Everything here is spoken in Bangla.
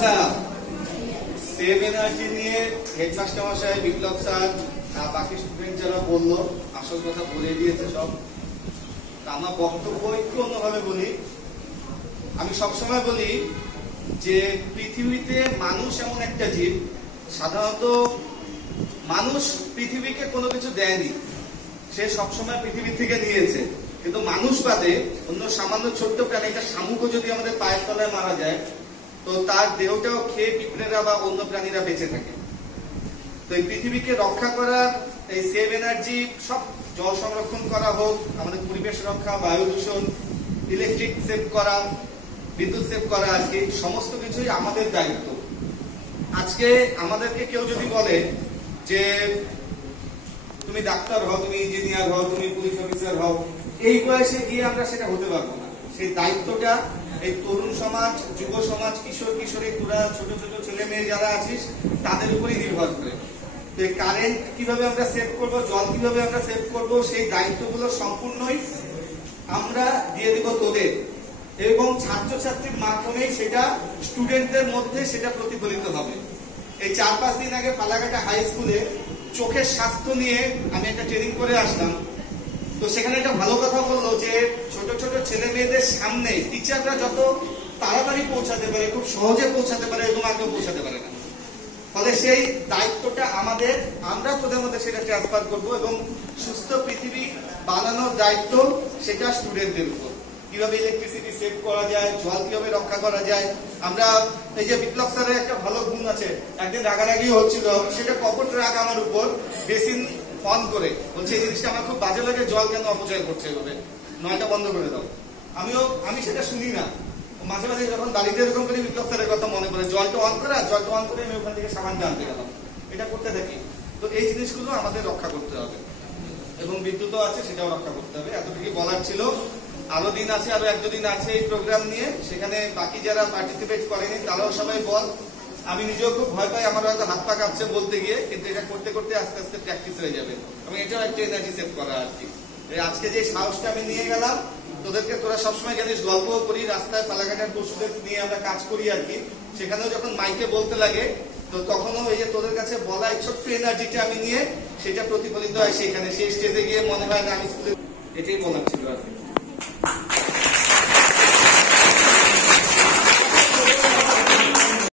আচ্ছা, সেভ এনার্জি নিয়ে হেডমাস্টার মশাই, বিপ্লব স্যার, বাকি স্টুডেন্ট যারা বললো, আসল কথা বলে দিয়েছে সব। আমার বক্তব্য একটু অন্যভাবে বলি। আমি সবসময় বলি যে পৃথিবীতে মানুষ এমন একটা জীব, সাধারণত মানুষ পৃথিবীকে কোনো কিছু দেয়নি, সে সবসময় পৃথিবী থেকে নিয়েছে। কিন্তু মানুষ বাদে অন্য সামান্য ছোট্ট প্রাণী, একটা শামুকও যদি আমাদের পায়ের তলায় মারা যায়, তো তার দেহটাও খেয়ে পিঁপড়েরা বা অন্য প্রাণীরা বেঁচে থাকে। তো এই পৃথিবীকে রক্ষা করার এই সেভ এনার্জি, সব জল সংরক্ষণ করা হোক, আমাদের পরিবেশ রক্ষা, বায়ু দূষণ, ইলেকট্রিক সেভ করা, বিদ্যুৎ সেভ করা, আর কি সমস্ত কিছুই আমাদের দায়িত্ব। আজকে আমাদেরকে কেউ যদি বলে যে তুমি ডাক্তার হও, তুমি ইঞ্জিনিয়ার হও, তুমি পুলিশ অফিসার হও, এই বয়সে গিয়ে আমরা সেটা হতে পারবো না। সেই দায়িত্বটা এই তরুণ সমাজ, যুব সমাজ, কিশোর কিশোরী, তোরা ছোট ছোট ছেলে মেয়ে যারা আছিস, তাদের উপরই নির্ভর করে। তো কারেন্ট কিভাবে আমরা সেভ করব, জল কিভাবে আমরা সেভ করব, সেই দায়িত্বগুলো সম্পূর্ণই আমরা দিয়ে দিব তোদের, এবং ছাত্রছাত্রীর মাধ্যমে সেটা স্টুডেন্টদের মধ্যে সেটা প্রতিফলিত হবে। এই 4-5 দিন আগে ফালাকাটা হাই স্কুলে চোখের স্বাস্থ্য নিয়ে আমি একটা ট্রেনিং করে আসলাম। তো সেখানে একটা ভালো কথা বললো যে ছোট ছোট ছেলে মেয়েদের সামনে টিচাররা যত তাড়াতাড়ি পৌঁছাতে পারে, খুব সহজে পৌঁছাতে পারে, এবং আগেও পৌঁছাতে পারে না। ফলে সেই দায়িত্বটা আমাদের, আমরা তোদের মধ্যে সেটা ট্রান্সফার করবো, এবং সুস্থ পৃথিবী বানানোর দায়িত্ব সেটা স্টুডেন্টদের উপর। কিভাবে ইলেকট্রিসিটি সেভ করা যায়, জল কিভাবে রক্ষা করা যায়। আমরা এই যে বিপ্লব স্যারের একটা ভালো গুণ আছে, একদিন রাগারাগি হচ্ছিল, সেটা কপট রাগ আমার উপর, বেসিন অন করে বলছে এই জিনিসটা আমার খুব বাজে লাগে, জল কেন অপচয় করছে এভাবে, নয়টা বন্ধ করে দাও। আমি সেটা শুনি না, মাঝে মাঝে যখন বাড়িতে এরকম করে বিপ্লব স্যারের কথা মনে করে, জলটা অন করে আমি ওখান থেকে সাবানটা আনতে গেলাম, এটা করতে থাকি। তো এই জিনিসগুলো আমাদের রক্ষা করতে হবে, এবং বিদ্যুৎও আছে, সেটাও রক্ষা করতে হবে। এতটুকু বলার ছিল। আরো দিন আছে, আরো 1-2 দিন আছে এই প্রোগ্রাম নিয়ে, সেখানে বাকি যারা পার্টিসিপেট করেনি তারাও সবাই বল। আমি নিজেও খুব ভয় পাই, আমার হয়তো হাত পা কাঁপছে বলতে গিয়ে, কিন্তু এটা করতে করতে আস্তে আস্তে প্র্যাকটিস হয়ে যাবে, এবং এটাও একটা এনার্জি সেভ করা আর কি। আজকে যে সাহসটা আমি নিয়ে গেলাম তোদেরকে, তোরা সবসময় জানিস গল্প করি, রাস্তায় পালাঘাটের পশুদের নিয়ে আমরা কাজ করি আর কি, সেখানেও যখন মাইকে বলতে লাগে, তো তখনও এই যে তোদের কাছে বলা এই ছোট্ট এনার্জিটা আমি নিয়ে সেটা প্রতিফলিত হয় সেখানে, সেই স্টেজে গিয়ে মনে হয় না আমি স্কুলে। এটাই বলার ছিল আর কি।